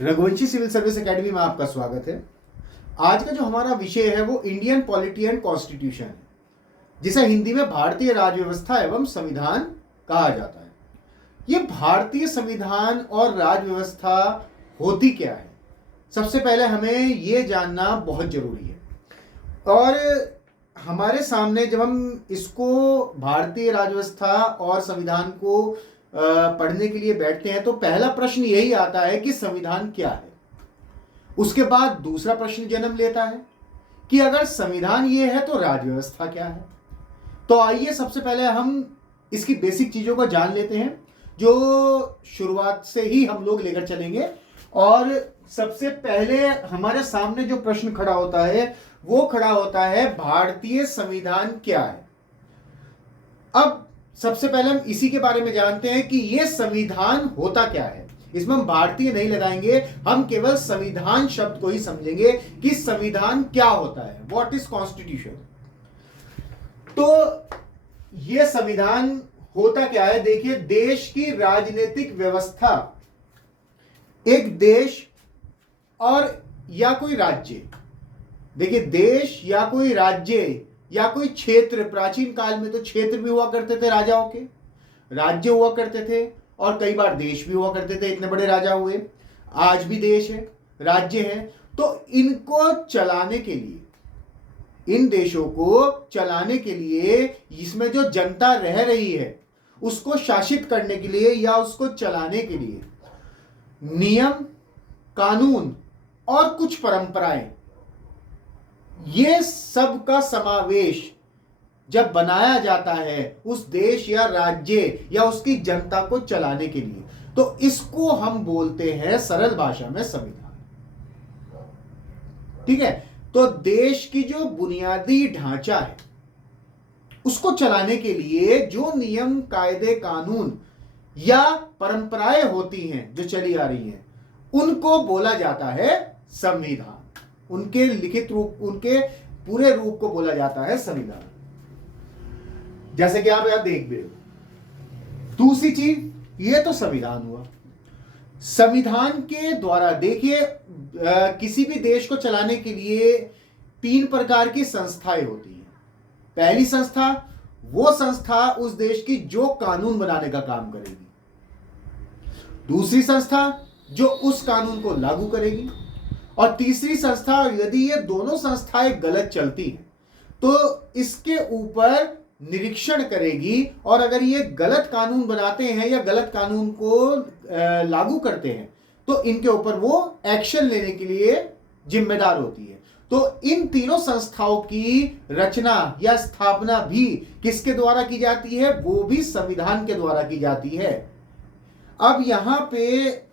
Raghuvanshi civil service academy में आपका स्वागत है। आज का जो हमारा विषय है वो इंडियन पॉलिटी एंड कॉन्स्टिट्यूशन है, जिसे हिंदी में भारतीय राज्य व्यवस्था एवं संविधान कहा जाता है। ये भारतीय संविधान और राज्य व्यवस्था होती क्या है, सबसे पहले हमें ये जानना बहुत जरूरी है। और हमारे सामने जब हम इसको भारतीय राज्य व्यवस्था और संविधान को पढ़ने के लिए बैठते हैं तो पहला प्रश्न यही आता है कि संविधान क्या है। उसके बाद दूसरा प्रश्न जन्म लेता है कि अगर संविधान ये है तो राज्य व्यवस्था क्या है। तो आइए सबसे पहले हम इसकी बेसिक चीजों को जान लेते हैं, जो शुरुआत से ही हम लोग लेकर चलेंगे। और सबसे पहले हमारे सामने जो प्रश्न खड़ा होता है वो खड़ा होता है भारतीय संविधान क्या है। अब सबसे पहले हम इसी के बारे में जानते हैं कि यह संविधान होता क्या है। इसमें हम भारतीय नहीं लगाएंगे, हम केवल संविधान शब्द को ही समझेंगे कि संविधान क्या होता है, व्हाट इज कॉन्स्टिट्यूशन। तो यह संविधान होता क्या है। देखिए, देश की राजनीतिक व्यवस्था, एक देश और या कोई राज्य, देखिए देश या कोई राज्य या कोई क्षेत्र, प्राचीन काल में तो क्षेत्र भी हुआ करते थे राजाओं के, राज्य हुआ करते थे और कई बार देश भी हुआ करते थे। इतने बड़े राजा हुए, आज भी देश है, राज्य है। तो इनको चलाने के लिए, इन देशों को चलाने के लिए, इसमें जो जनता रह रही है उसको शासित करने के लिए या उसको चलाने के लिए नियम, कानून और कुछ परंपराएं, ये सब का समावेश जब बनाया जाता है उस देश या राज्य या उसकी जनता को चलाने के लिए, तो इसको हम बोलते हैं सरल भाषा में संविधान। ठीक है। तो देश की जो बुनियादी ढांचा है उसको चलाने के लिए जो नियम, कायदे, कानून या परंपराएं होती हैं जो चली आ रही हैं, उनको बोला जाता है संविधान। उनके लिखित रूप, उनके पूरे रूप को बोला जाता है संविधान, जैसे कि आप यहां देख भी रहे हो। दूसरी चीज, ये तो संविधान हुआ। संविधान के द्वारा देखिए, किसी भी देश को चलाने के लिए 3 प्रकार की संस्थाएं होती हैं। पहली संस्था, वो संस्था उस देश की जो कानून बनाने का काम करेगी। दूसरी संस्था जो उस कानून को लागू करेगी। और तीसरी संस्था, यदि ये दोनों संस्थाएं गलत चलती हैं तो इसके ऊपर निरीक्षण करेगी, और अगर ये गलत कानून बनाते हैं या गलत कानून को लागू करते हैं तो इनके ऊपर वो एक्शन लेने के लिए जिम्मेदार होती है। तो इन तीनों संस्थाओं की रचना या स्थापना भी किसके द्वारा की जाती है, वो भी संविधान के द्वारा की जाती है। अब यहां पे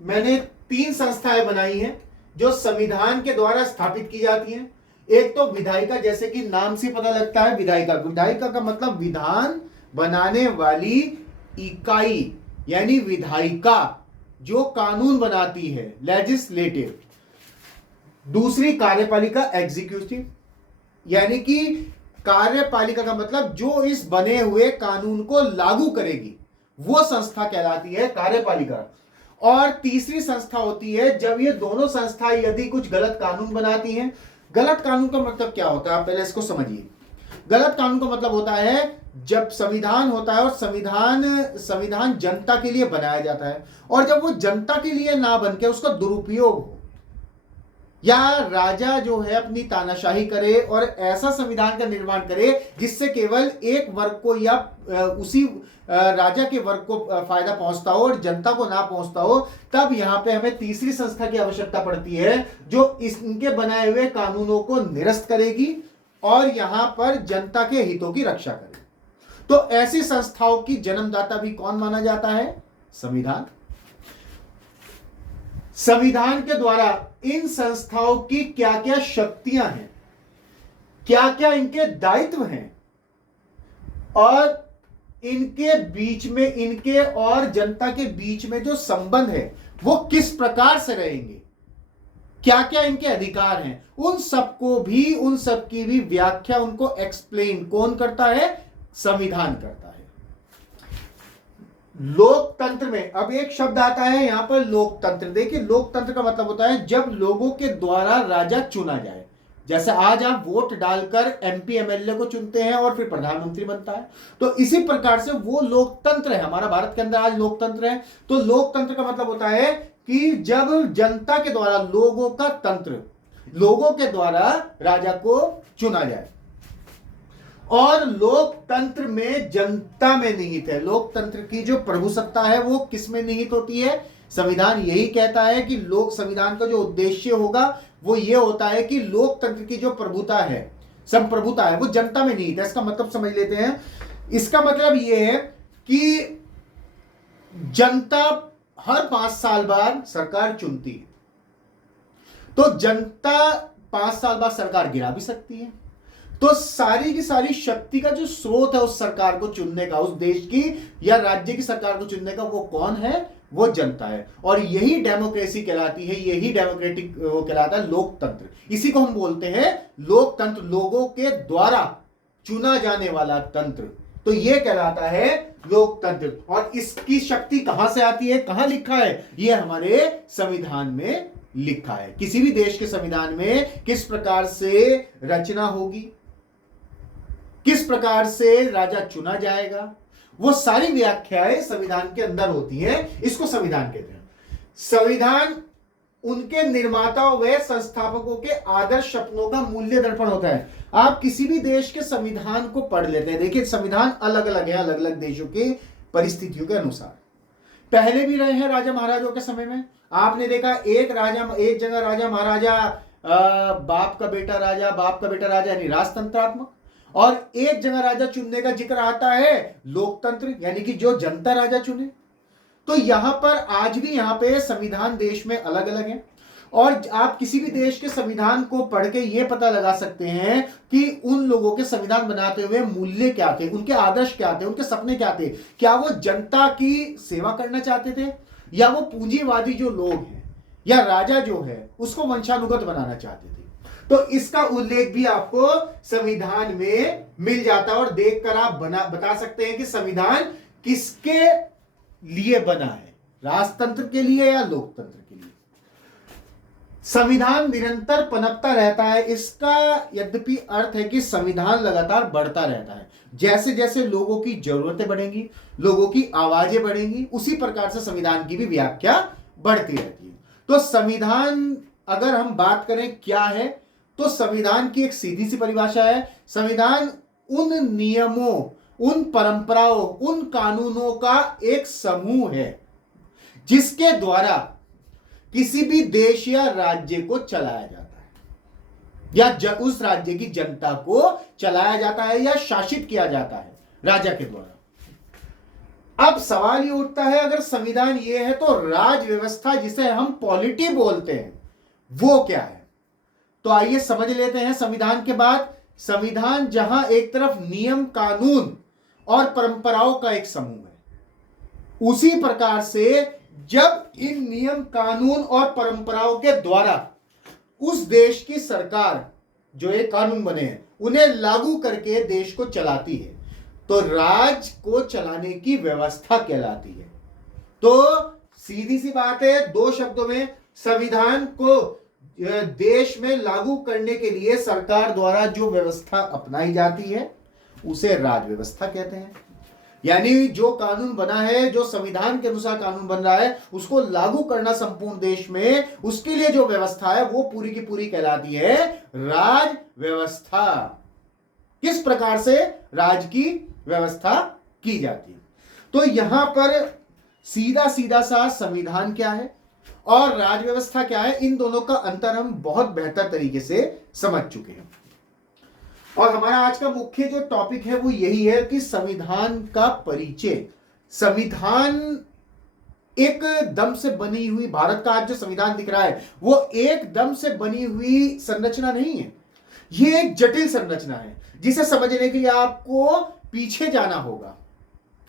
मैंने 3 संस्थाएं बनाई हैं जो संविधान के द्वारा स्थापित की जाती हैं। एक तो विधायिका, जैसे कि नाम से पता लगता है, विधायिका। विधायिका का मतलब विधान बनाने वाली इकाई, यानी विधायिका जो कानून बनाती है, लेजिस्लेटिव। दूसरी कार्यपालिका, एग्जीक्यूटिव, यानी कि कार्यपालिका का मतलब जो इस बने हुए कानून को लागू करेगी, वो संस्था कहलाती है कार्यपालिका। और तीसरी संस्था होती है जब ये दोनों संस्थाएं यदि कुछ गलत कानून बनाती हैं। गलत कानून का मतलब क्या होता है, आप पहले इसको समझिए। गलत कानून का मतलब होता है जब संविधान होता है और संविधान जनता के लिए बनाया जाता है, और जब वो जनता के लिए ना बनके उसका दुरुपयोग हो, या राजा जो है अपनी तानाशाही करे और ऐसा संविधान का निर्माण करे जिससे केवल एक वर्ग को या उसी राजा के वर्ग को फायदा पहुंचता हो और जनता को ना पहुंचता हो, तब यहां पे हमें तीसरी संस्था की आवश्यकता पड़ती है जो इनके बनाए हुए कानूनों को निरस्त करेगी और यहां पर जनता के हितों की रक्षा करेगी। तो ऐसी संस्थाओं की जन्मदाता भी कौन माना जाता है, संविधान। संविधान के द्वारा इन संस्थाओं की क्या क्या शक्तियां हैं, क्या क्या इनके दायित्व हैं, और इनके बीच में, इनके और जनता के बीच में जो संबंध है वो किस प्रकार से रहेंगे, क्या क्या इनके अधिकार हैं, उन सबको भी, उन सबकी भी व्याख्या, उनको एक्सप्लेन कौन करता है, संविधान करता है। लोकतंत्र में अब एक शब्द आता है यहां पर लोकतंत्र। देखिए लोकतंत्र का मतलब होता है जब लोगों के द्वारा राजा चुना जाए। जैसे आज आप वोट डालकर एमपी एमएलए को चुनते हैं और फिर प्रधानमंत्री बनता है, तो इसी प्रकार से वो लोकतंत्र है। हमारा भारत के अंदर आज लोकतंत्र है। तो लोकतंत्र का मतलब होता है कि जब जनता के द्वारा, लोगों का तंत्र, लोगों के द्वारा राजा को चुना जाए। और लोकतंत्र में जनता में निहित है। लोकतंत्र की जो प्रभुसत्ता है वो किस में निहित होती है? संविधान यही कहता है कि लोक संविधान का जो उद्देश्य होगा वो ये होता है कि लोकतंत्र की जो प्रभुता है, संप्रभुता है, वो जनता में निहित है। इसका मतलब समझ लेते हैं। इसका मतलब ये है कि जनता हर 5 साल बाद सरकार चुनती है, तो जनता 5 साल बाद सरकार गिरा भी सकती है। तो सारी की सारी शक्ति का जो स्रोत है उस सरकार को चुनने का, उस देश की या राज्य की सरकार को चुनने का, वो कौन है? वो जनता है। और यही डेमोक्रेसी कहलाती है, यही डेमोक्रेटिक वो कहलाता है लोकतंत्र। इसी को हम बोलते हैं लोकतंत्र, लोगों के द्वारा चुना जाने वाला तंत्र। तो यह कहलाता है लोकतंत्र। और इसकी शक्ति कहां से आती है, कहां लिखा है? यह हमारे संविधान में लिखा है। किसी भी देश के संविधान में किस प्रकार से रचना होगी, किस प्रकार से राजा चुना जाएगा, वो सारी व्याख्याएं संविधान के अंदर होती हैं। इसको संविधान कहते हैं। संविधान उनके निर्माताओं व संस्थापकों के आदर्श सपनों का मूल्य दर्पण होता है। आप किसी भी देश के संविधान को पढ़ लेते हैं, देखिए संविधान अलग अलग है, अलग अलग देशों की परिस्थितियों के अनुसार। पहले भी रहे हैं राजा महाराजों के समय में। आपने देखा एक जगह राजा महाराजा, बाप का बेटा राजा यानी राजतंत्रात्मक, और एक जगह राजा चुनने का जिक्र आता है लोकतंत्र, यानी कि जो जनता राजा चुने। तो यहां पर आज भी यहां पे संविधान देश में अलग अलग है। और आप किसी भी देश के संविधान को पढ़ के यह पता लगा सकते हैं कि उन लोगों के संविधान बनाते हुए मूल्य क्या थे, उनके आदर्श क्या थे, उनके सपने क्या थे। क्या वो जनता की सेवा करना चाहते थे, या वो पूंजीवादी जो लोग हैं या राजा जो है उसको वंशानुगत बनाना चाहते थे। तो इसका उल्लेख भी आपको संविधान में मिल जाता है। और देखकर आप बता सकते हैं कि संविधान किसके लिए बना है, राजतंत्र के लिए या लोकतंत्र के लिए। संविधान निरंतर पनपता रहता है। इसका यद्यपि अर्थ है कि संविधान लगातार बढ़ता रहता है। जैसे जैसे लोगों की जरूरतें बढ़ेंगी, लोगों की आवाजें बढ़ेंगी, उसी प्रकार से संविधान की भी व्याख्या बढ़ती रहती है। तो संविधान अगर हम बात करें क्या है, तो संविधान की एक सीधी सी परिभाषा है, संविधान उन नियमों, उन परंपराओं, उन कानूनों का एक समूह है जिसके द्वारा किसी भी देश या राज्य को चलाया जाता है, या उस राज्य की जनता को चलाया जाता है या शासित किया जाता है राजा के द्वारा। अब सवाल ये उठता है, अगर संविधान ये है तो राज व्यवस्था जिसे हम पॉलिटी बोलते हैं वो क्या है? तो आइए समझ लेते हैं संविधान के बाद। संविधान जहां एक तरफ नियम, कानून और परंपराओं का एक समूह है, उसी प्रकार से जब इन नियम, कानून और परंपराओं के द्वारा उस देश की सरकार जो एक कानून बने हैं उन्हें लागू करके देश को चलाती है, तो राज को चलाने की व्यवस्था कहलाती है। तो सीधी सी बात है, दो शब्दों में, संविधान को देश में लागू करने के लिए सरकार द्वारा जो व्यवस्था अपनाई जाती है उसे राज व्यवस्था कहते हैं। यानी जो कानून बना है, जो संविधान के अनुसार कानून बन रहा है, उसको लागू करना संपूर्ण देश में, उसके लिए जो व्यवस्था है वो पूरी की पूरी कहलाती है राज व्यवस्था। किस प्रकार से राज की व्यवस्था की जाती है। तो यहां पर सीधा सीधा सा संविधान क्या है और राज व्यवस्था क्या है, इन दोनों का अंतर हम बहुत बेहतर तरीके से समझ चुके हैं। और हमारा आज का मुख्य जो टॉपिक है वो यही है कि संविधान का परिचय। संविधान एक दम से बनी हुई, भारत का आज जो संविधान दिख रहा है वो एक दम से बनी हुई संरचना नहीं है। ये एक जटिल संरचना है जिसे समझने के लिए आपको पीछे जाना होगा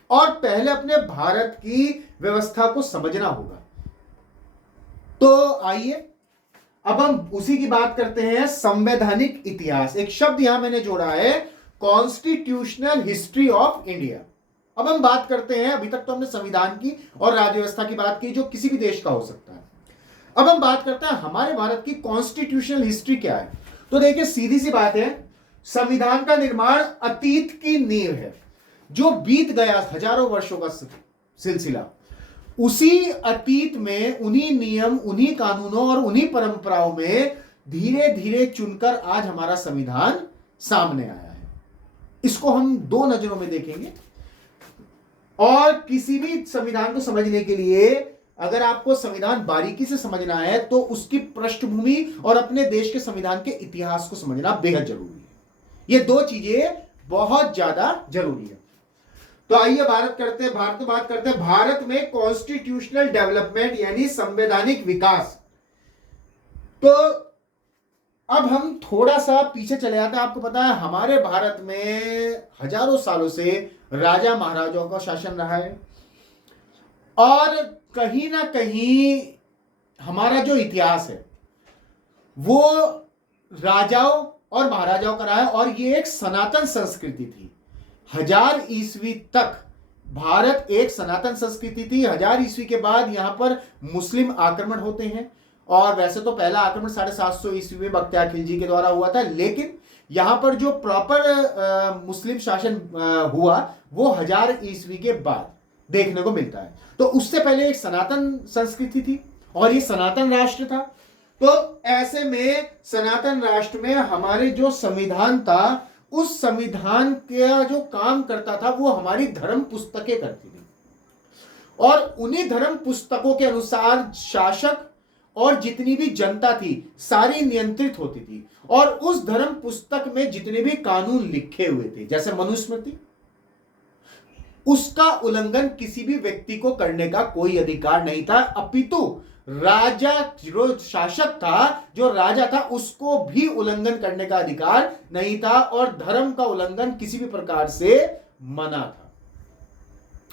और पहले अपने भारत की व्यवस्था को समझना होगा। तो आइए अब हम उसी की बात करते हैं, संवैधानिक इतिहास। एक शब्द यहां मैंने जोड़ा है, कॉन्स्टिट्यूशनल हिस्ट्री ऑफ इंडिया। अब हम बात करते हैं, अभी तक तो हमने संविधान की और राज्य व्यवस्था की बात की जो किसी भी देश का हो सकता है। अब हम बात करते हैं हमारे भारत की कॉन्स्टिट्यूशनल हिस्ट्री क्या है। तो देखिए सीधी सी बात है, संविधान का निर्माण अतीत की नींव है, जो बीत गया हजारों वर्षों का सिलसिला। उसी अतीत में उन्हीं नियम, उन्हीं कानूनों और उन्हीं परंपराओं में धीरे धीरे चुनकर आज हमारा संविधान सामने आया है। इसको हम दो नजरों में देखेंगे, और किसी भी संविधान को समझने के लिए अगर आपको संविधान बारीकी से समझना है तो उसकी पृष्ठभूमि और अपने देश के संविधान के इतिहास को समझना बेहद जरूरी है। ये दो चीजें बहुत ज्यादा जरूरी है। तो आइए भारत बात करते हैं भारत में कॉन्स्टिट्यूशनल डेवलपमेंट यानी संवैधानिक विकास। तो अब हम थोड़ा सा पीछे चले जाते हैं। आपको पता है हमारे भारत में हजारों सालों से राजा महाराजाओं का शासन रहा है, और कहीं ना कहीं हमारा जो इतिहास है वो राजाओं और महाराजाओं का रहा है, और ये एक सनातन संस्कृति थी। 1000 ईस्वी तक भारत एक सनातन संस्कृति थी। 1000 ईस्वी के बाद यहां पर मुस्लिम आक्रमण होते हैं, और वैसे तो पहला आक्रमण 750 ईस्वी में बख्तियार खिलजी के द्वारा हुआ था, लेकिन यहां पर जो प्रॉपर मुस्लिम शासन हुआ वो 1000 ईस्वी के बाद देखने को मिलता है। तो उससे पहले एक सनातन संस्कृति थी और ये सनातन राष्ट्र था। तो ऐसे में सनातन राष्ट्र में हमारे जो संविधान था, उस संविधान का जो काम करता था वो हमारी धर्म पुस्तकें करती थी, और उन्हीं धर्म पुस्तकों के अनुसार शासक और जितनी भी जनता थी सारी नियंत्रित होती थी। और उस धर्म पुस्तक में जितने भी कानून लिखे हुए थे, जैसे मनुस्मृति, उसका उल्लंघन किसी भी व्यक्ति को करने का कोई अधिकार नहीं था, अपितु राजा जो शासक था, जो राजा था, उसको भी उल्लंघन करने का अधिकार नहीं था, और धर्म का उल्लंघन किसी भी प्रकार से मना था।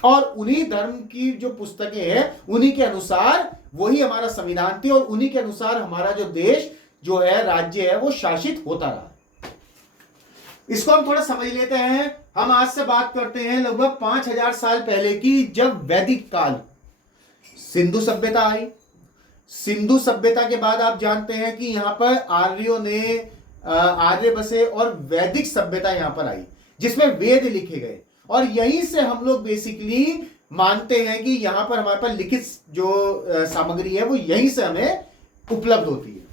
और उन्हीं धर्म की जो पुस्तकें हैं उन्हीं के अनुसार वही हमारा संविधान थी, और उन्हीं के अनुसार हमारा जो देश जो है, राज्य है, वो शासित होता रहा। इसको हम थोड़ा समझ लेते हैं। हम आज से बात करते हैं लगभग 5000 साल पहले की, जब वैदिक काल, सिंधु सभ्यता आई। सिंधु सभ्यता के बाद आप जानते हैं कि यहां पर आर्यों ने आर्य बसे और वैदिक सभ्यता यहां पर आई, जिसमें वेद लिखे गए, और यहीं से हम लोग बेसिकली मानते हैं कि यहां पर हमारे पास लिखित जो सामग्री है वो यहीं से हमें उपलब्ध होती है।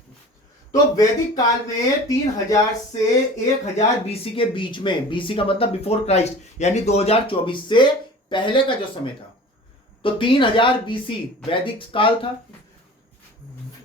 तो वैदिक काल में 3000 से 1000 बीसी के बीच में, बीसी का मतलब बिफोर क्राइस्ट, यानी 2024 से पहले का जो समय था, तो 3000 बीसी वैदिक काल था।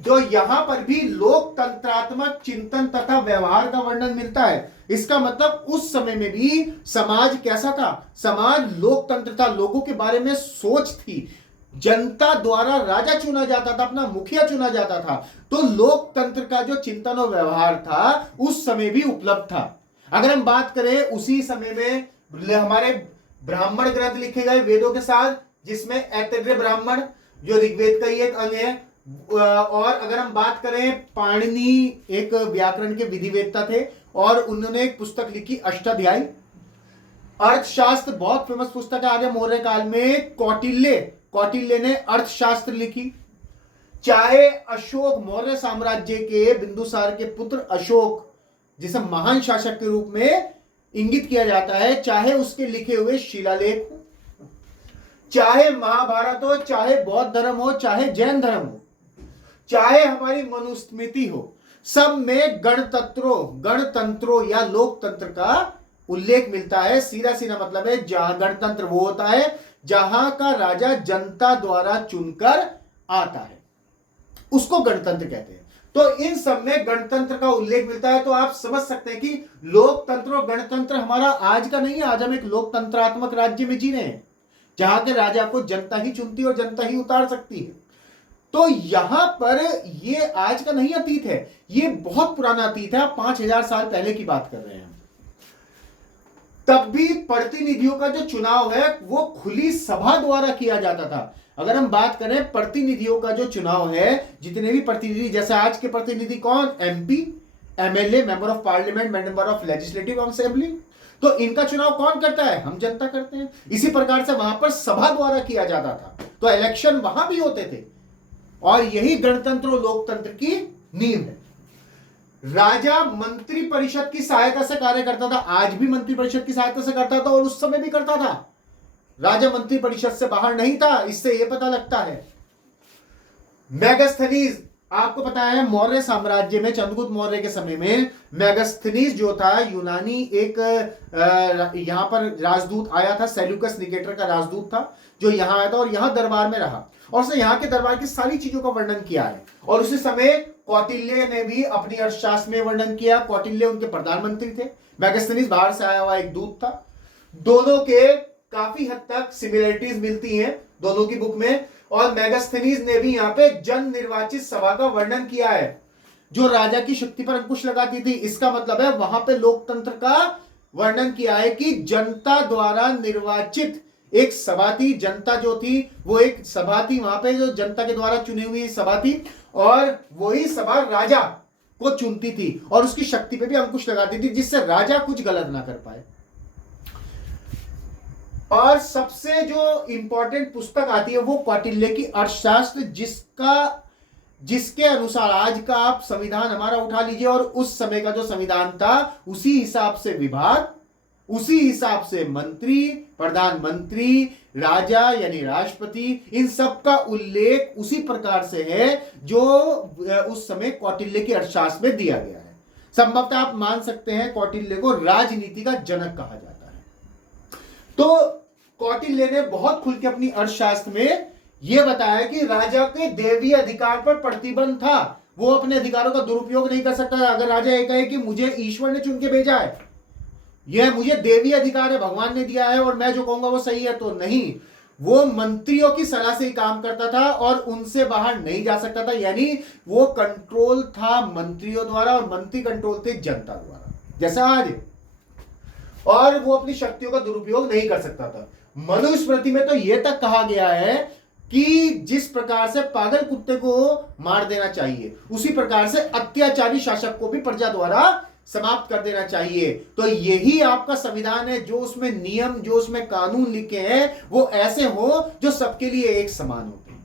जो यहां पर भी लोकतंत्रात्मक चिंतन तथा व्यवहार का वर्णन मिलता है। इसका मतलब उस समय में भी समाज कैसा था? समाज लोकतंत्र था, लोगों के बारे में सोच थी, जनता द्वारा राजा चुना जाता था, अपना मुखिया चुना जाता था। तो लोकतंत्र का जो चिंतन और व्यवहार था उस समय भी उपलब्ध था। अगर हम बात करें उसी समय में हमारे ब्राह्मण ग्रंथ लिखे गए वेदों के साथ, जिसमें ऐतरेय ब्राह्मण जो ऋग्वेद का ही एक अंग है, और अगर हम बात करें पाणिनि एक व्याकरण के विधिवेत्ता थे, और उन्होंने एक पुस्तक लिखी अष्टाध्यायी। अर्थशास्त्र बहुत फेमस पुस्तक है। आगे मौर्य काल में कौटिल्य ने अर्थशास्त्र लिखी। चाहे अशोक, मौर्य साम्राज्य के बिंदुसार के पुत्र अशोक, जिसे महान शासक के रूप में इंगित किया जाता है, चाहे उसके लिखे हुए शिलालेख हो, चाहे महाभारत हो, चाहे बौद्ध धर्म हो, चाहे जैन धर्म हो, चाहे हमारी मनुस्मृति हो, सब में गणतंत्रों या लोकतंत्र का उल्लेख मिलता है। सीधा सीधा मतलब है, जहां गणतंत्र वो होता है जहां का राजा जनता द्वारा चुनकर आता है, उसको गणतंत्र कहते हैं। तो इन सब में गणतंत्र का उल्लेख मिलता है। तो आप समझ सकते हैं कि लोकतंत्र और गणतंत्र हमारा आज का नहीं है। आज हम एक लोकतंत्रात्मक राज्य में जी रहे हैं, जहां के राजा को जनता ही चुनती है और जनता ही उतार सकती है। तो यहां पर ये आज का नहीं अतीत है, ये बहुत पुराना अतीत है। 5000 साल पहले की बात कर रहे हैं। तब भी प्रतिनिधियों का जो चुनाव है वो खुली सभा द्वारा किया जाता था। अगर हम बात करें प्रतिनिधियों का जो चुनाव है, जितने भी प्रतिनिधि, जैसे आज के प्रतिनिधि कौन? MP, MLA, member of parliament, member of legislative assembly. तो इनका चुनाव कौन करता है? हम जनता करते हैं। इसी प्रकार से वहां पर सभा द्वारा किया जाता था, तो इलेक्शन वहां भी होते थे, और यही गणतंत्र और लोकतंत्र की नींव है। राजा मंत्री परिषद की सहायता से कार्य करता था, आज भी मंत्री परिषद की सहायता से करता था, और उस समय भी करता था। राजा मंत्री परिषद से बाहर नहीं था, इससे यह पता लगता है। मेगास्थनीज, आपको पता है मौर्य साम्राज्य में, चंद्रगुप्त मौर्य के समय में मेगास्थनीज जो था यूनानी एक यहां पर राजदूत आया था, सेल्यूकस निकेटर का राजदूत था, जो यहां आया था और यहां दरबार में रहा, और उसने यहां के दरबार की सारी चीजों का वर्णन किया है। और उसी समय कौटिल्य ने भी अपनी अर्थशास्त्र में वर्णन किया। कौटिल्य उनके प्रधानमंत्री थे, मेगास्थनीज बाहर से आया हुआ एक दूत था। दोनों के काफी हद तक सिमिलरिटीज मिलती हैं दोनों की बुक में। और मेगास्थनीज ने भी यहां पे जन निर्वाचित सभा का वर्णन किया है, जो राजा की शक्ति पर अंकुश लगाती थी। इसका मतलब है वहां पे लोकतंत्र का वर्णन किया है कि जनता द्वारा निर्वाचित एक सभा थी। जनता जो थी वो एक सभा थी वहां पे, जो जनता के द्वारा चुनी हुई सभा थी, और वही सभा राजा को चुनती थी और उसकी शक्ति पे भी अंकुश लगाती थी, जिससे राजा कुछ गलत ना कर पाए। और सबसे जो इंपॉर्टेंट पुस्तक आती है वो कौटिल्य की अर्थशास्त्र, जिसके अनुसार आज का आप संविधान हमारा उठा लीजिए और उस समय का जो संविधान था उसी हिसाब से विभाग, उसी हिसाब से मंत्री, प्रधानमंत्री, राजा यानी राष्ट्रपति, इन सब का उल्लेख उसी प्रकार से है जो उस समय कौटिल्य की अर्थशास्त्र में दिया गया है। संभवतः आप मान सकते हैं कौटिल्य को राजनीति का जनक कहा जाता है। तो कौटिल्य ने बहुत खुल के अपनी अर्थशास्त्र में यह बताया कि राजा के देवीय अधिकार पर प्रतिबंध था, वो अपने अधिकारों का दुरुपयोग नहीं कर सकता था। अगर राजा ये कहे कि मुझे ईश्वर ने चुन के भेजा है, यह मुझे देवीय अधिकार है, भगवान ने दिया है और मैं जो कहूंगा वो सही है, तो नहीं, वो मंत्रियों की सलाह से ही काम करता था और उनसे बाहर नहीं जा सकता था। यानी वो कंट्रोल था मंत्रियों द्वारा, और मंत्री कंट्रोल थे जनता द्वारा, जैसा आज। और वो अपनी शक्तियों का दुरुपयोग नहीं कर सकता था। मनुस्मृति में तो यह तक कहा गया है कि जिस प्रकार से पागल कुत्ते को मार देना चाहिए, उसी प्रकार से अत्याचारी शासक को भी प्रजा द्वारा समाप्त कर देना चाहिए। तो यही आपका संविधान है, जो उसमें नियम, जो उसमें कानून लिखे हैं वो ऐसे हो जो सबके लिए एक समान होते हैं।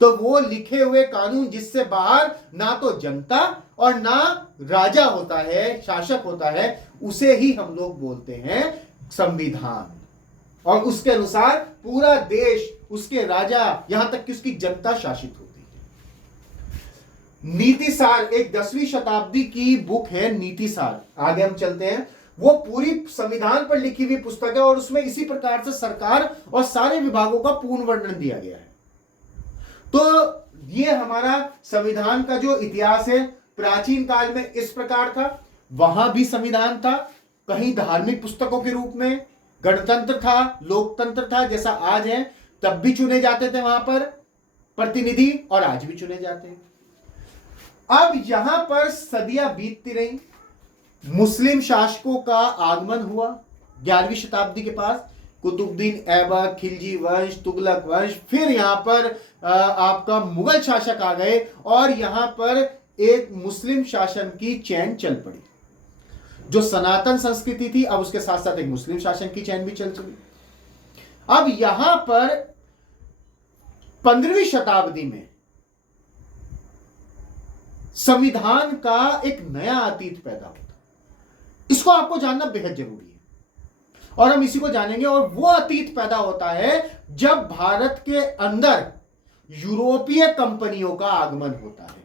तो वो लिखे हुए कानून जिससे बाहर ना तो जनता और ना राजा होता है, शासक होता है, उसे ही हम लोग बोलते हैं संविधान। और उसके अनुसार पूरा देश, उसके राजा, यहां तक कि उसकी जनता शासित होती है। नीतिसार एक 10वीं शताब्दी की बुक है, नीतिसार। आगे हम चलते हैं। वो पूरी संविधान पर लिखी हुई पुस्तक है और उसमें इसी प्रकार से सरकार और सारे विभागों का पूर्ण वर्णन दिया गया है। तो ये हमारा संविधान का जो इतिहास है, प्राचीन काल में इस प्रकार था, वहां भी संविधान था, कहीं धार्मिक पुस्तकों के रूप में, गणतंत्र था, लोकतंत्र था जैसा आज है, तब भी चुने जाते थे वहां पर प्रतिनिधि, और आज भी चुने जाते हैं। अब यहां पर सदियां बीतती रही, मुस्लिम शासकों का आगमन हुआ 11वीं शताब्दी के पास। कुतुबुद्दीन ऐबक, खिलजी वंश, तुगलक वंश, फिर यहां पर आपका मुगल शासक आ गए और यहां पर एक मुस्लिम शासन की चैन चल पड़ी। जो सनातन संस्कृति थी, अब उसके साथ साथ एक मुस्लिम शासन की चैन भी चल चली। अब यहां पर 15वीं शताब्दी में संविधान का एक नया अतीत पैदा होता। इसको आपको जानना बेहद जरूरी है और हम इसी को जानेंगे। और वो अतीत पैदा होता है जब भारत के अंदर यूरोपीय कंपनियों का आगमन होता है।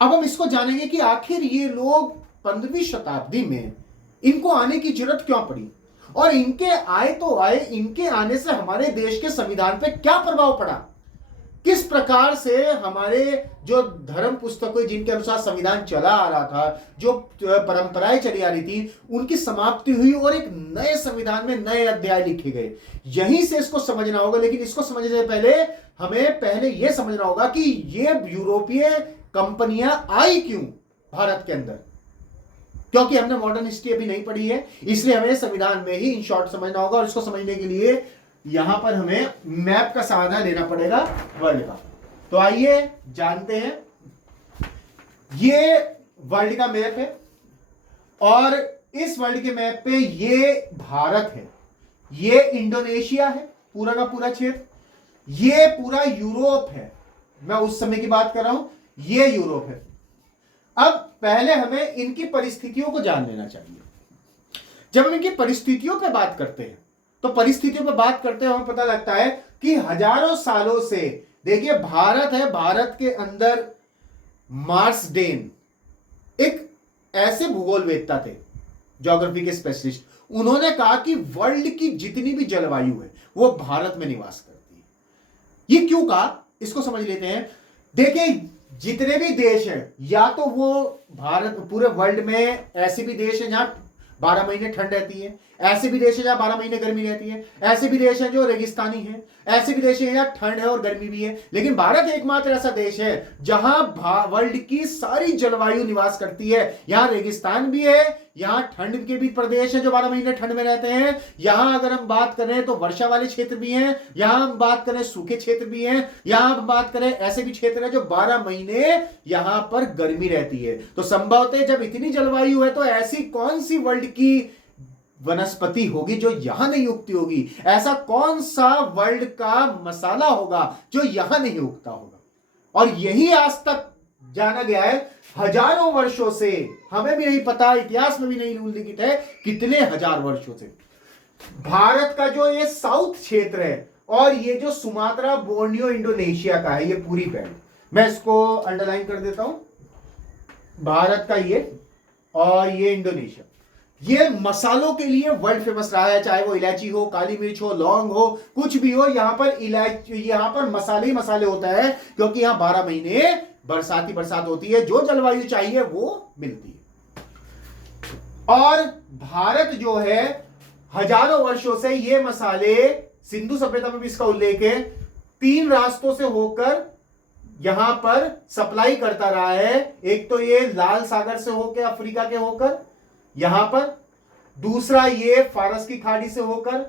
अब हम इसको जानेंगे कि आखिर ये लोग 15वीं शताब्दी में इनको आने की जरूरत क्यों पड़ी, और इनके आए तो आए, इनके आने से हमारे देश के संविधान पे क्या प्रभाव पड़ा, किस प्रकार से हमारे जो धर्म पुस्तकों जिनके अनुसार संविधान चला आ रहा था, जो परंपराएं चली आ रही थी, उनकी समाप्ति हुई और एक नए संविधान में नए अध्याय लिखे गए। यहीं से इसको समझना होगा। लेकिन इसको समझने से पहले हमें पहले यह समझना होगा कि ये यूरोपीय कंपनियां आई क्यों भारत के अंदर, क्योंकि हमने मॉडर्न हिस्ट्री अभी नहीं पढ़ी है, इसलिए हमें संविधान में ही इन शॉर्ट समझना होगा। और इसको समझने के लिए यहां पर हमें मैप का सहारा लेना पड़ेगा वर्ल्ड का। तो आइए जानते हैं। ये वर्ल्ड का मैप है और इस वर्ल्ड के मैप पे ये भारत है, ये इंडोनेशिया है पूरा का पूरा क्षेत्र, ये पूरा यूरोप है, मैं उस समय की बात कर रहा हूं, ये यूरोप है। अब पहले हमें इनकी परिस्थितियों को जान लेना चाहिए। जब हम इनकी परिस्थितियों पे बात करते हैं तो परिस्थितियों पे बात करते हैं हमें पता लगता है कि हजारों सालों से, देखिए भारत है, भारत के अंदर मार्सडेन एक ऐसे भूगोलवेत्ता थे, ज्योग्राफी के स्पेशलिस्ट, उन्होंने कहा कि वर्ल्ड की जितनी भी जलवायु है वो भारत में निवास करती है। ये क्यों कहा, इसको समझ लेते हैं। देखिए जितने भी देश हैं, या तो वो भारत पूरे वर्ल्ड में ऐसे भी देश हैं जहां 12 महीने ठंड रहती है, ऐसे भी देश है जहां 12 महीने गर्मी रहती है, ऐसे भी देश हैं जो रेगिस्तानी हैं, ऐसे भी देश हैं जहां ठंड है और गर्मी भी है। लेकिन भारत एकमात्र ऐसा देश है जहां वर्ल्ड की सारी जलवायु निवास करती है। यहां रेगिस्तान भी है, यहां ठंड के भी प्रदेश हैं जो 12 महीने ठंड में रहते हैं, यहां अगर हम बात करें तो वर्षा वाले क्षेत्र भी हैं, यहां हम बात करें सूखे क्षेत्र भी हैं, यहां हम बात करें ऐसे भी क्षेत्र है जो 12 महीने यहां पर गर्मी रहती है। तो संभवतः जब इतनी जलवायु है तो ऐसी कौन सी वर्ल्ड की वनस्पति होगी जो यहां नहीं उगती होगी, ऐसा कौन सा वर्ल्ड का मसाला होगा जो यहां नहीं उगता होगा। और यही आज तक जाना गया है हजारों वर्षों से, हमें भी नहीं पता, इतिहास में भी नहीं उल्लिखित है कितने हजार वर्षों से। भारत का जो ये साउथ क्षेत्र है और ये जो सुमात्रा बोर्नियो इंडोनेशिया का है, ये पूरी बेल्ट, मैं इसको अंडरलाइन कर देता हूं, भारत का ये और ये इंडोनेशिया, ये मसालों के लिए वर्ल्ड फेमस रहा है, चाहे वो इलायची हो, काली मिर्च हो, लौंग हो, कुछ भी हो, यहां पर इलायची, यहां पर मसाले ही मसाले होता है, क्योंकि यहां 12 महीने बरसात ही बरसात होती है, जो जलवायु चाहिए वो मिलती है। और भारत जो है हजारों वर्षों से ये मसाले, सिंधु सभ्यता में भी इसका उल्लेख है, 3 रास्तों से होकर यहां पर सप्लाई करता रहा है। एक तो ये लाल सागर से होकर, अफ्रीका के होकर यहां पर, दूसरा ये फारस की खाड़ी से होकर,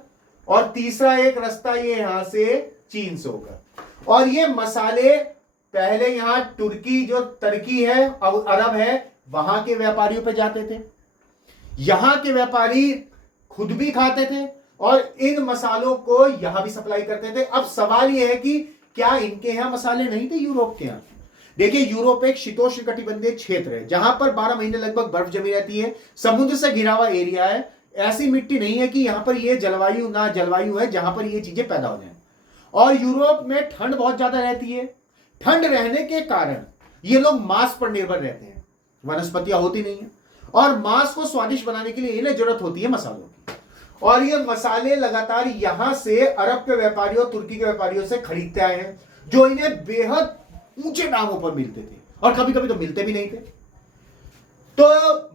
और तीसरा एक रास्ता ये यहां से चीन से होकर। और ये मसाले पहले यहां तुर्की, जो तुर्की है और अरब है, वहां के व्यापारियों पे जाते थे, यहां के व्यापारी खुद भी खाते थे और इन मसालों को यहां भी सप्लाई करते थे। अब सवाल यह है कि क्या इनके यहां मसाले नहीं थे यूरोप के यहां? देखिए यूरोप एक शीतोष्ण कटिबंधीय क्षेत्र है जहां पर 12 महीने लगभग बर्फ जमी रहती है, समुद्र से घिरा हुआ एरिया है, ऐसी मिट्टी नहीं है कि यहां पर ये जलवायु है जहां पर ये चीजें पैदा हो जाए। और यूरोप में ठंड बहुत ज्यादा रहती है, ठंड रहने के कारण ये लोग मांस पर निर्भर रहते हैं, वनस्पतियां होती नहीं है, और मांस को स्वादिष्ट बनाने के लिए इन्हें जरूरत होती है मसालों की। और ये मसाले लगातार यहां से अरब के व्यापारियों, तुर्की के व्यापारियों से खरीदते आए हैं, जो इन्हें बेहद ऊंचे दामों पर मिलते थे, और कभी कभी तो मिलते भी नहीं थे। तो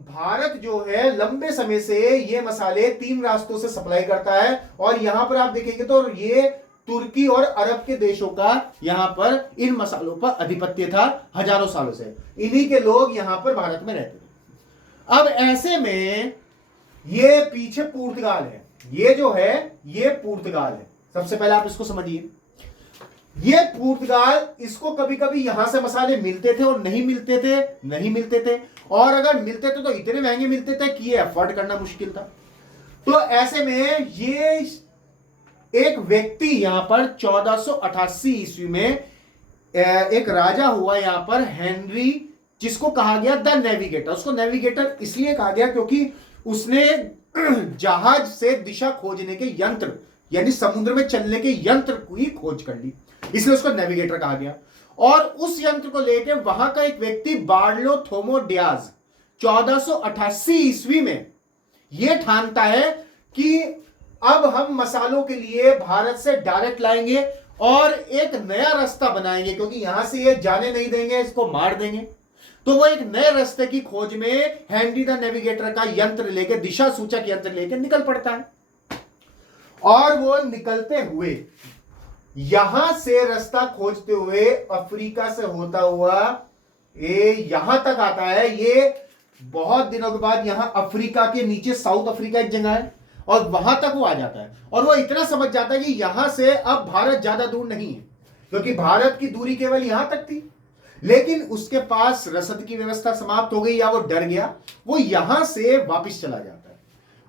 भारत जो है लंबे समय से ये मसाले 3 रास्तों से सप्लाई करता है, और यहां पर आप देखेंगे तो ये तुर्की और अरब के देशों का यहां पर इन मसालों पर आधिपत्य था हजारों सालों से, इन्हीं के लोग यहां पर भारत में रहते थे। अब ऐसे में ये पीछे पुर्तगाल है, ये जो है ये पुर्तगाल है, सबसे पहले आप इसको समझिए, ये पुर्तगाल, इसको कभी कभी यहां से मसाले मिलते थे और नहीं मिलते थे, और अगर मिलते थे तो इतने महंगे मिलते थे कि ये अफोर्ड करना मुश्किल था। तो ऐसे में ये एक व्यक्ति यहां पर 1488 ईस्वी में एक राजा हुआ यहां पर, हेनरी, जिसको कहा गया द नेविगेटर। उसको नेविगेटर इसलिए कहा गया क्योंकि उसने जहाज से दिशा खोजने के यंत्र, यानी समुद्र में चलने के यंत्र की खोज कर ली, इसलिए उसको नेविगेटर कहा गया। और उस यंत्र को लेकर वहां का एक व्यक्ति बार्लोथोमो डियाज 1488 ईस्वी में यह ठानता है कि अब हम मसालों के लिए भारत से डायरेक्ट लाएंगे और एक नया रास्ता बनाएंगे, क्योंकि यहां से ये जाने नहीं देंगे, इसको मार देंगे। तो वो एक नए रास्ते की खोज में हेनरी द नेविगेटर का यंत्र लेकर, दिशा सूचक यंत्र लेकर निकल पड़ता है। और वो निकलते हुए यहां से रास्ता खोजते हुए अफ्रीका से होता हुआ ये यहां तक आता है। ये बहुत दिनों के बाद यहां अफ्रीका के नीचे साउथ अफ्रीका एक जगह है, और वहां तक वो आ जाता है, और वो इतना समझ जाता है कि यहां से अब भारत ज्यादा दूर नहीं है, क्योंकि भारत की दूरी केवल यहां तक थी। लेकिन उसके पास रसद की व्यवस्था समाप्त हो गई या वो डर गया, वो यहां से वापस चला जाता है।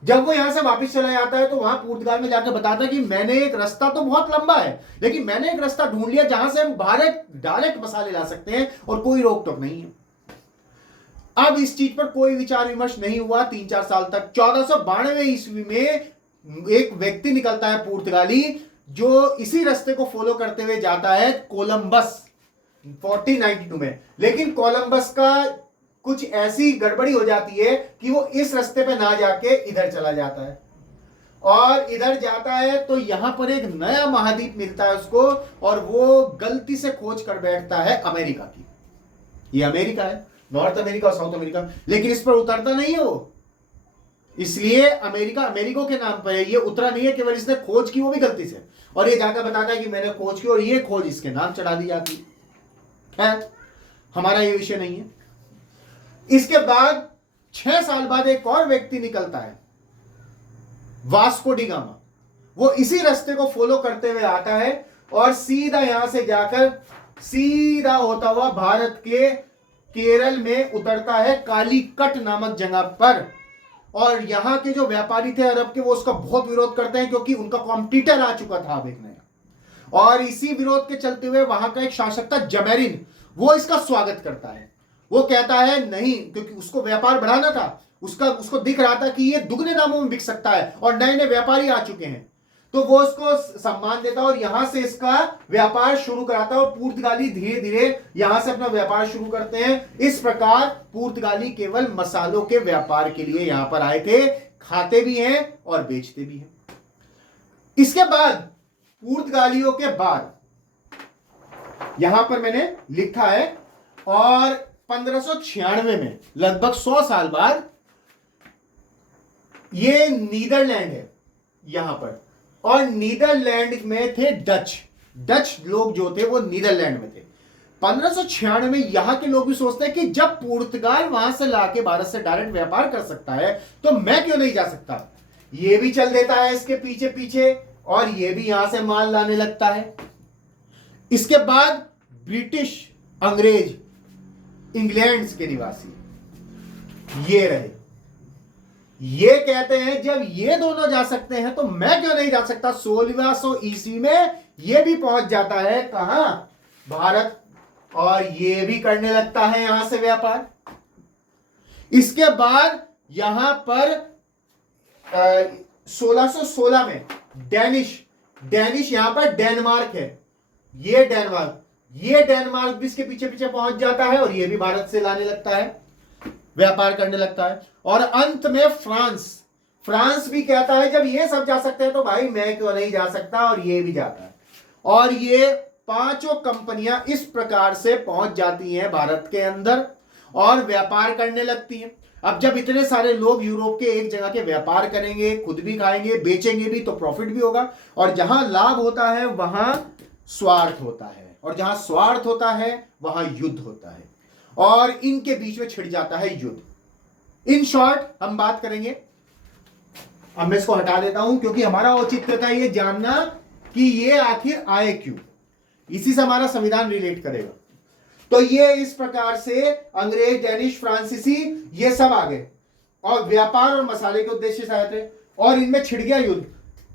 जब वो यहां से वापस चला जाता है तो वहां पुर्तगाल में जाकर बताता है कि मैंने एक रास्ता तो बहुत लंबा है, लेकिन मैंने एक रास्ता ढूंढ लिया जहां से हम भारत डायरेक्ट मसाले ला सकते हैं और कोई रोक टोक नहीं है। अब इस चीज पर कोई विचार विमर्श नहीं हुआ 3-4 साल तक। 1492 ईस्वी में एक व्यक्ति निकलता है पुर्तगाली, जो इसी रास्ते को फॉलो करते हुए जाता है कोलंबस 1492 में। लेकिन कोलंबस का कुछ ऐसी गड़बड़ी हो जाती है कि वो इस रास्ते पे ना जाके इधर चला जाता है, और इधर जाता है तो यहां पर एक नया महाद्वीप मिलता है उसको, और वो गलती से खोज कर बैठता है अमेरिका की। ये अमेरिका है, नॉर्थ अमेरिका और साउथ अमेरिका, लेकिन इस पर उतरता नहीं है वो, इसलिए अमेरिका अमेरिका के नाम पर है, ये उतरा नहीं है, केवल इसने खोज की वो भी गलती से, और ये जाकर बताता है कि मैंने खोज की, और ये खोज इसके नाम चढ़ा दी जाती है। हमारा ये विषय नहीं है। इसके बाद 6 साल बाद एक और व्यक्ति निकलता है, वास्को डी गामा। वो इसी रास्ते को फॉलो करते हुए आता है और सीधा यहां से जाकर सीधा होता हुआ भारत के केरल में उतरता है, कालीकट नामक जगह पर। और यहां के जो व्यापारी थे अरब के, वो उसका बहुत विरोध करते हैं, क्योंकि उनका कॉम्पिटिटर आ चुका था अब एक नया। और इसी विरोध के चलते हुए वहां का एक शासक था जमेरिन, वो इसका स्वागत करता है। वो कहता है नहीं, क्योंकि उसको व्यापार बढ़ाना था, उसको दिख रहा था कि ये दुगने दामों में बिक सकता है और नए नए व्यापारी आ चुके हैं, तो वो उसको सम्मान देता है और यहां से इसका व्यापार शुरू कराता है। और पुर्तगाली धीरे धीरे यहां से अपना व्यापार शुरू करते हैं। इस प्रकार पुर्तगाली केवल मसालों के व्यापार के लिए यहां पर आए थे, खाते भी हैं और बेचते भी हैं। इसके बाद पुर्तगालियों के बाद यहां पर मैंने लिखा है, और 1596 में लगभग 100 साल बाद ये नीदरलैंड है यहां पर, और नीदरलैंड में थे डच लोग जो थे वो नीदरलैंड में थे। 1596 में यहां के लोग भी सोचते हैं कि जब पुर्तगाल वहां से लाके भारत से डायरेक्ट व्यापार कर सकता है तो मैं क्यों नहीं जा सकता। ये भी चल देता है इसके पीछे पीछे, और ये भी यहां से माल लाने लगता है। इसके बाद ब्रिटिश, अंग्रेज, इंग्लैंड के निवासी ये रहे। ये कहते हैं जब ये दोनों जा सकते हैं तो मैं क्यों नहीं जा सकता। 1600 ईस्वी में ये भी पहुंच जाता है कहां, भारत, और ये भी करने लगता है यहां से व्यापार। इसके बाद यहां पर 1616 में डेनिश यहां पर डेनमार्क है, ये डेनमार्क भी इसके पीछे पीछे पहुंच जाता है, और ये भी भारत से लाने लगता है, व्यापार करने लगता है। और अंत में फ्रांस भी कहता है जब ये सब जा सकते हैं तो भाई मैं क्यों नहीं जा सकता, और ये भी जाता है। और ये पांचों कंपनियां इस प्रकार से पहुंच जाती हैं भारत के अंदर और व्यापार करने लगती हैं। अब जब इतने सारे लोग यूरोप के एक जगह के व्यापार करेंगे, खुद भी खाएंगे, बेचेंगे भी, तो प्रॉफिट भी होगा। और जहां लाभ होता है वहां स्वार्थ होता है, और जहां स्वार्थ होता है वहां युद्ध होता है, और इनके बीच में छिड़ जाता है युद्ध। इन शॉर्ट हम बात करेंगे, अब मैं इसको हटा देता हूं क्योंकि हमारा औचित्य था ये जानना कि ये आखिर आए क्यों, इसी से हमारा संविधान रिलेट करेगा। तो ये इस प्रकार से अंग्रेज, डेनिश, फ्रांसीसी ये सब आ गए और व्यापार और मसाले के उद्देश्य से आए थे, और इनमें छिड़ गया युद्ध।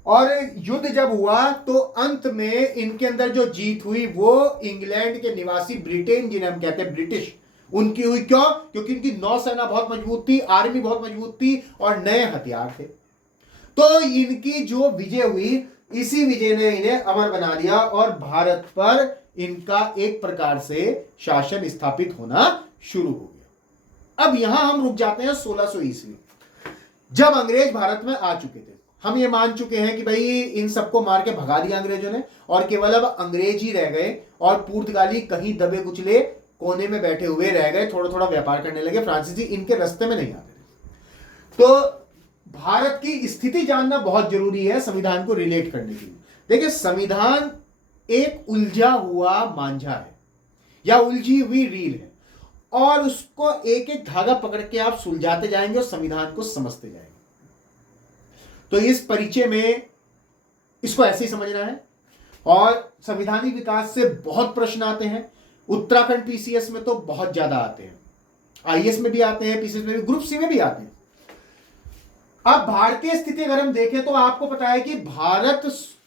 और युद्ध जब हुआ तो अंत में इनके अंदर जो जीत हुई वो इंग्लैंड के निवासी ब्रिटेन, जिन्हें हम कहते हैं ब्रिटिश, उनकी हुई। क्यों? क्योंकि इनकी नौसेना बहुत मजबूत थी, आर्मी बहुत मजबूत थी और नए हथियार थे। तो इनकी जो विजय हुई, इसी विजय ने इन्हें अमर बना दिया और भारत पर इनका एक प्रकार से शासन स्थापित होना शुरू हो गया। अब यहां हम रुक जाते हैं 1600 ईस्वी, जब अंग्रेज भारत में आ चुके थे। हम ये मान चुके हैं कि भाई इन सबको मार के भगा दिया अंग्रेजों ने, और केवल अब अंग्रेज ही रह गए, और पुर्तगाली कहीं दबे कुचले कोने में बैठे हुए रह गए, थोड़ा थोड़ा व्यापार करने लगे। फ्रांसीसी इनके रास्ते में नहीं आते। तो भारत की स्थिति जानना बहुत जरूरी है संविधान को रिलेट करने के लिए। देखिए, संविधान एक उलझा हुआ मांझा है या उलझी हुई रील है, और उसको एक एक धागा पकड़ के आप सुलझाते जाएंगे और संविधान को समझते जाएंगे। तो इस परिचय में इसको ऐसे ही समझना है। और संवैधानिक विकास से बहुत प्रश्न आते हैं, उत्तराखंड पीसीएस में तो बहुत ज्यादा आते हैं, आईएएस में भी आते हैं, पीसीएस में भी, ग्रुप सी में भी आते हैं। अब भारतीय स्थिति अगर हम देखें तो आपको पता है कि भारत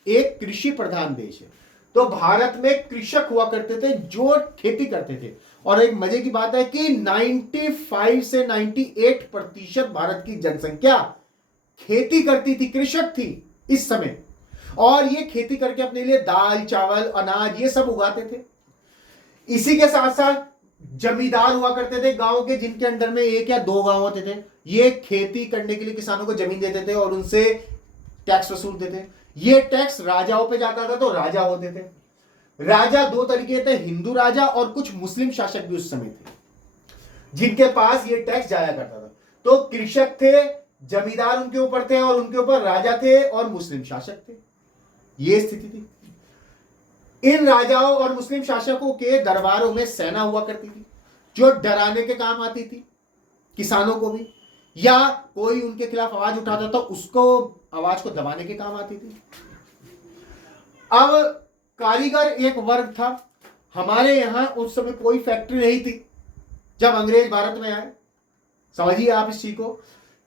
एक कृषि प्रधान देश है। तो भारत में कृषक हुआ करते थे जो खेती करते थे, और एक मजे की बात है कि 95 से 98% भारत की जनसंख्या खेती करती थी, कृषक थी इस समय, और ये खेती करके अपने लिए दाल चावल अनाज ये सब उगाते थे। इसी के साथ साथ जमींदार हुआ करते थे गांव के, जिनके अंडर में 1 या 2 गांव होते थे। ये खेती करने के लिए किसानों को जमीन देते थे और उनसे टैक्स वसूलते थे। ये टैक्स राजाओं पे जाता था, तो राजा होते थे। राजा 2 तरीके थे, हिंदू राजा और कुछ मुस्लिम शासक भी उस समय थे जिनके पास ये टैक्स जाया करता था। तो कृषक थे, जमींदार उनके ऊपर थे, और उनके ऊपर राजा थे और मुस्लिम शासक थे। ये स्थिति थी। इन राजाओं और मुस्लिम शासकों के दरबारों में सेना हुआ करती थी जो डराने के काम आती थी किसानों को भी, या कोई उनके खिलाफ आवाज उठाता था उसको आवाज को दबाने के काम आती थी। अब कारीगर एक वर्ग था। हमारे यहां उस समय कोई फैक्ट्री नहीं थी जब अंग्रेज भारत में आए, समझिए आप इस चीज को।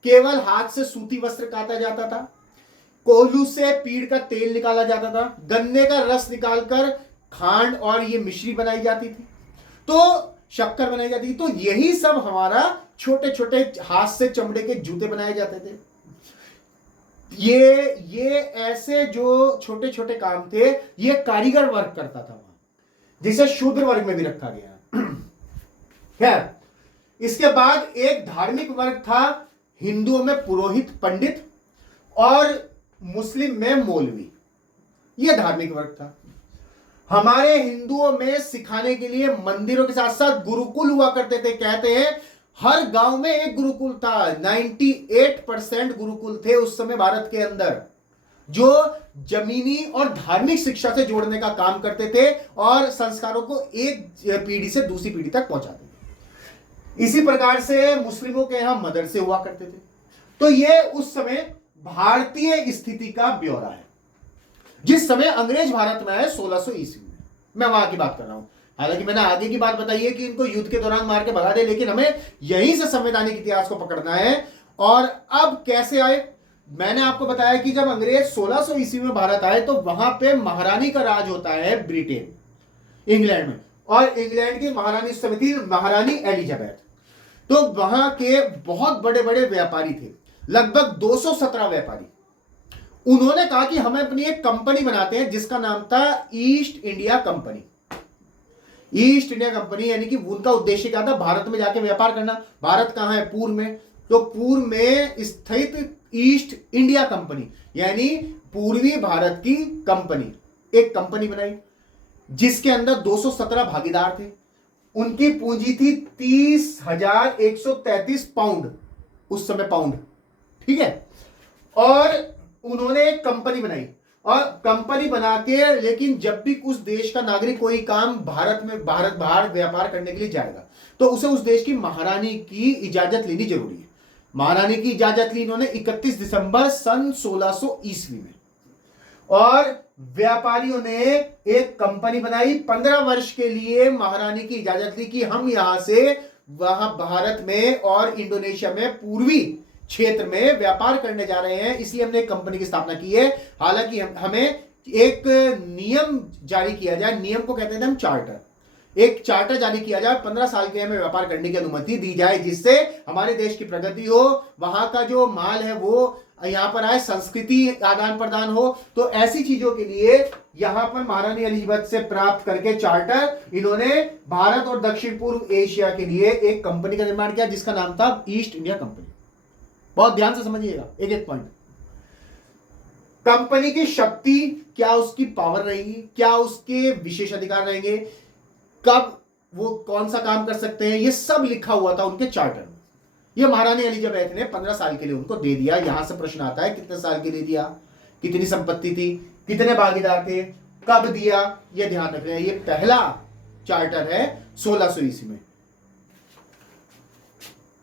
केवल हाथ से सूती वस्त्र काता जाता था, कोल्हू से पीड़ का तेल निकाला जाता था, गन्ने का रस निकालकर खांड और ये मिश्री बनाई जाती थी, तो शक्कर बनाई जाती थी। तो यही सब हमारा छोटे छोटे हाथ से चमड़े के जूते बनाए जाते थे। ये ऐसे जो छोटे छोटे काम थे ये कारीगर वर्ग करता था वहां, जिसे शूद्र वर्ग में भी रखा गया। खैर, इसके बाद एक धार्मिक वर्ग था, हिंदुओं में पुरोहित पंडित और मुस्लिम में मौलवी। यह धार्मिक वर्ग था। हमारे हिंदुओं में सिखाने के लिए मंदिरों के साथ साथ गुरुकुल हुआ करते थे। कहते हैं हर गांव में एक गुरुकुल था। 98% गुरुकुल थे उस समय भारत के अंदर, जो जमीनी और धार्मिक शिक्षा से जोड़ने का काम करते थे और संस्कारों को एक पीढ़ी से दूसरी पीढ़ी तक पहुंचाते थे। इसी प्रकार से मुस्लिमों के यहां मदरसे हुआ करते थे। तो यह उस समय भारतीय स्थिति का ब्यौरा है जिस समय अंग्रेज भारत में आए 1600 ईस्वी में। मैं वहां की बात कर रहा हूं। हालांकि मैंने आगे की बात बताई है कि इनको युद्ध के दौरान मार के भगा दे, लेकिन हमें यहीं से संवैधानिक इतिहास को पकड़ना है। और अब कैसे आए, मैंने आपको बताया कि जब अंग्रेज 1600 ईस्वी में भारत आए तो वहां पे महारानी का राज होता है ब्रिटेन, इंग्लैंड में, और इंग्लैंड की महारानी समय थी महारानी एलिजाबेथ। तो वहां के बहुत बड़े बड़े व्यापारी थे, लगभग 217 व्यापारी। उन्होंने कहा कि हमें अपनी एक कंपनी बनाते हैं जिसका नाम था east India company. East India company यानी कि उनका उद्देश्य क्या था, भारत में जाके व्यापार करना। भारत कहां है, पूर्व में, तो पूर्व में स्थित ईस्ट इंडिया कंपनी यानी पूर्वी भारत की कंपनी, एक कंपनी बनाई जिसके अंदर 217 भागीदार थे। उनकी पूंजी थी 30,133 पाउंड, उस समय पाउंड, ठीक है। और उन्होंने एक कंपनी बनाई, और कंपनी बना के, लेकिन जब भी उस देश का नागरिक कोई काम भारत बाहर व्यापार करने के लिए जाएगा तो उसे उस देश की महारानी की इजाजत लेनी जरूरी है। महारानी की इजाजत ली इन्होंने 31 दिसंबर सन 1600 ईस्वी में, और व्यापारियों ने एक कंपनी बनाई। 15 वर्ष के लिए महारानी की इजाजत ली कि हम यहां से वहां भारत में और इंडोनेशिया में पूर्वी क्षेत्र में व्यापार करने जा रहे हैं, इसलिए हमने एक कंपनी की स्थापना की है। हालांकि हमें एक नियम जारी किया जाए, नियम को कहते हैं हम चार्टर, एक चार्टर जारी किया जाए, 15 साल के हमें व्यापार करने की अनुमति दी जाए, जिससे हमारे देश की प्रगति हो, वहां का जो माल है वो यहां पर आए, संस्कृति आदान प्रदान हो। तो ऐसी चीजों के लिए यहां पर महारानी एलिजाबेथ से प्राप्त करके चार्टर इन्होंने भारत और दक्षिण पूर्व एशिया के लिए एक कंपनी का निर्माण किया जिसका नाम था ईस्ट इंडिया कंपनी। बहुत ध्यान से समझिएगा एक एक पॉइंट। कंपनी की शक्ति क्या, उसकी पावर रहेगी, क्या उसके विशेष अधिकार रहेंगे, कब वो कौन सा काम कर सकते हैं, ये सब लिखा हुआ था उनके चार्टर में। ये महारानी एलिजाबेथ ने 15 साल के लिए उनको दे दिया। यहां से प्रश्न आता है कितने साल के लिए दिया, कितनी संपत्ति थी, कितने भागीदार थे, कब दिया, ये ध्यान रख रहे हैं। ये पहला चार्टर है 1600 ईस्वी में।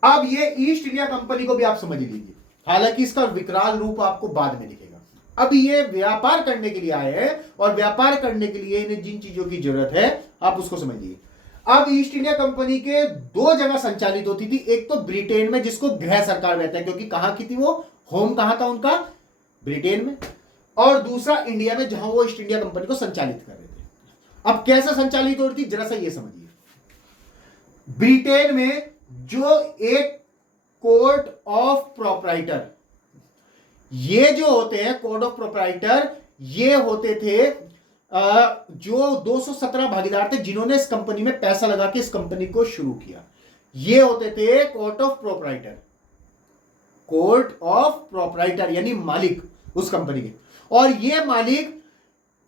अब ये ईस्ट इंडिया कंपनी को भी आप समझ लीजिए, हालांकि इसका विकराल रूप आपको बाद में दिखेगा। अब ये व्यापार करने के लिए आए हैं, और व्यापार करने के लिए इन्हें जिन चीजों की जरूरत है आप उसको समझिए। अब ईस्ट इंडिया कंपनी के दो जगह संचालित होती थी, एक तो ब्रिटेन में जिसको गृह सरकार कहते हैं, क्योंकि कहां की थी वो, होम कहां था उनका, ब्रिटेन में, और दूसरा इंडिया में जहां वो ईस्ट इंडिया कंपनी को संचालित कर रहे थे। अब कैसा संचालित हो रही थी, जरा सा ये समझिए। ब्रिटेन में जो एक कोर्ट ऑफ प्रोप्राइटर, ये जो होते हैं कोर्ट ऑफ प्रोप्राइटर, ये होते थे जो 217 भागीदार थे जिन्होंने इस कंपनी में पैसा लगा के इस कंपनी को शुरू किया, ये होते थे court of proprietor. Court of proprietor यानी मालिक उस कंपनी के, और ये मालिक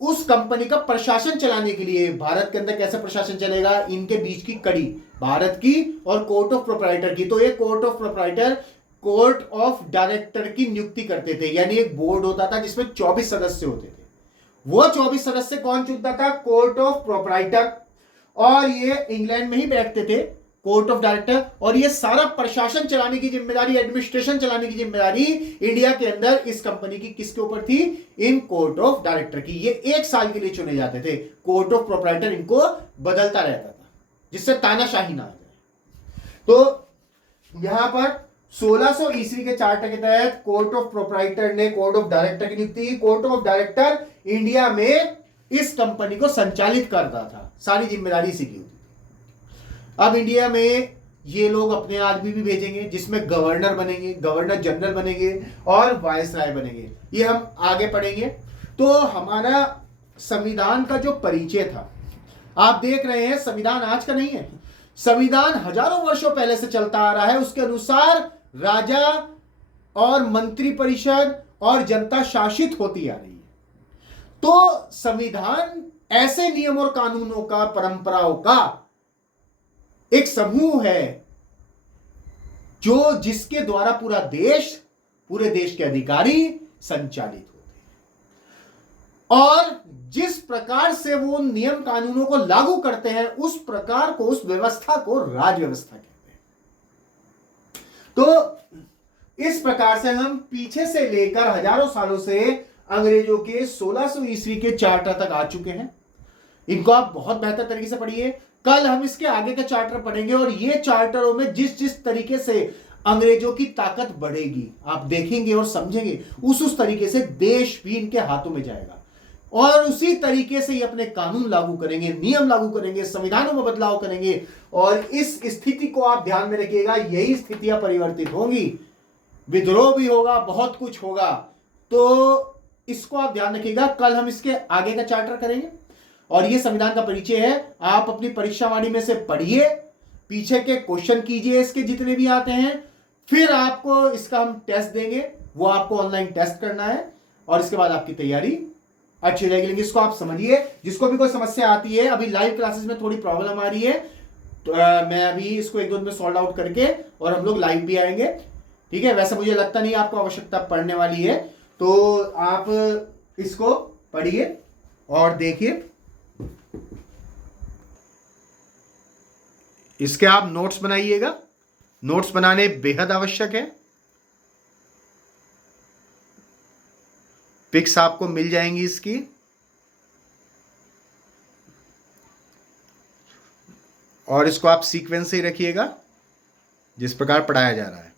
उस कंपनी का प्रशासन चलाने के लिए, भारत के अंदर कैसे प्रशासन चलेगा, इनके बीच की कड़ी भारत की और कोर्ट ऑफ प्रोप्राइटर की। तो ये court of proprietor court of director की नियुक्ति करते थे, यानी एक बोर्ड होता था जिसमें 24 सदस्य होते थे। वो 24 सदस्य कौन चुनता था, कोर्ट ऑफ प्रोप्राइटर, और ये इंग्लैंड में ही बैठते थे कोर्ट ऑफ डायरेक्टर, और ये सारा प्रशासन चलाने की जिम्मेदारी, एडमिनिस्ट्रेशन चलाने की जिम्मेदारी इंडिया के अंदर इस कंपनी की किसके ऊपर थी, इन कोर्ट ऑफ डायरेक्टर की। ये 1 साल के लिए चुने जाते थे, कोर्ट ऑफ प्रोप्राइटर इनको बदलता रहता था जिससे तानाशाही ना आ जाए। तो यहां पर 1600 ईस्वी के चार्टर के तहत कोर्ट ऑफ प्रोप्राइटर ने कोर्ट ऑफ डायरेक्टर की नियुक्ति की। कोर्ट ऑफ डायरेक्टर इंडिया में इस कंपनी को संचालित करता था, सारी जिम्मेदारी इसी की होती थी। अब इंडिया में ये लोग अपने आदमी भी भेजेंगे जिसमें गवर्नर बनेंगे, गवर्नर जनरल बनेंगे और वायसराय बनेंगे, ये हम आगे पढ़ेंगे। तो हमारा संविधान का जो परिचय था, आप देख रहे हैं संविधान आज का नहीं है, संविधान हजारों वर्षों पहले से चलता आ रहा है। उसके अनुसार राजा और मंत्री परिषद और जनता शासित होती आ रही है। तो संविधान ऐसे नियम और कानूनों का, परंपराओं का एक समूह है जो जिसके द्वारा पूरा देश, पूरे देश के अधिकारी संचालित होते हैं, और जिस प्रकार से वो नियम कानूनों को लागू करते हैं उस प्रकार को, उस व्यवस्था को राज व्यवस्था कहते हैं। तो इस प्रकार से हम पीछे से लेकर हजारों सालों से अंग्रेजों के 1600 ईस्वी के चार्टर तक आ चुके हैं। इनको आप बहुत बेहतर तरीके से पढ़िए। कल हम इसके आगे के चार्टर पढ़ेंगे और ये चार्टरों में जिस जिस तरीके से अंग्रेजों की ताकत बढ़ेगी आप देखेंगे और समझेंगे, उस तरीके से देश भी इनके हाथों में जाएगा, और उसी तरीके से ये अपने कानून लागू करेंगे, नियम लागू करेंगे, संविधानों में बदलाव करेंगे। और इस स्थिति को आप ध्यान में रखिएगा, यही स्थितियां परिवर्तित होंगी, विद्रोह भी होगा, बहुत कुछ होगा। तो इसको आप ध्यान रखिएगा। कल हम इसके आगे का चार्टर करेंगे और ये संविधान का परिचय है। आप अपनी परीक्षा वाणी में से पढ़िए, पीछे के क्वेश्चन कीजिए इसके जितने भी आते हैं, फिर आपको इसका हम टेस्ट देंगे, वो आपको ऑनलाइन टेस्ट करना है और इसके बाद आपकी तैयारी अच्छी रहेगी। लेकिन इसको आप समझिए, जिसको भी कोई समस्या आती है, अभी लाइव क्लासेस में थोड़ी प्रॉब्लम आ रही है, तो मैं अभी इसको 1-2 दिन में सॉल्व आउट करके और हम लोग लाइव भी आएंगे, ठीक है। वैसे मुझे लगता नहीं आपको आवश्यकता पढ़ने वाली है, तो आप इसको पढ़िए और देखिए। इसके आप नोट्स बनाइएगा, नोट्स बनाने बेहद आवश्यक है। पिक्स आपको मिल जाएंगी इसकी, और इसको आप सीक्वेंस से ही रखिएगा जिस प्रकार पढ़ाया जा रहा है।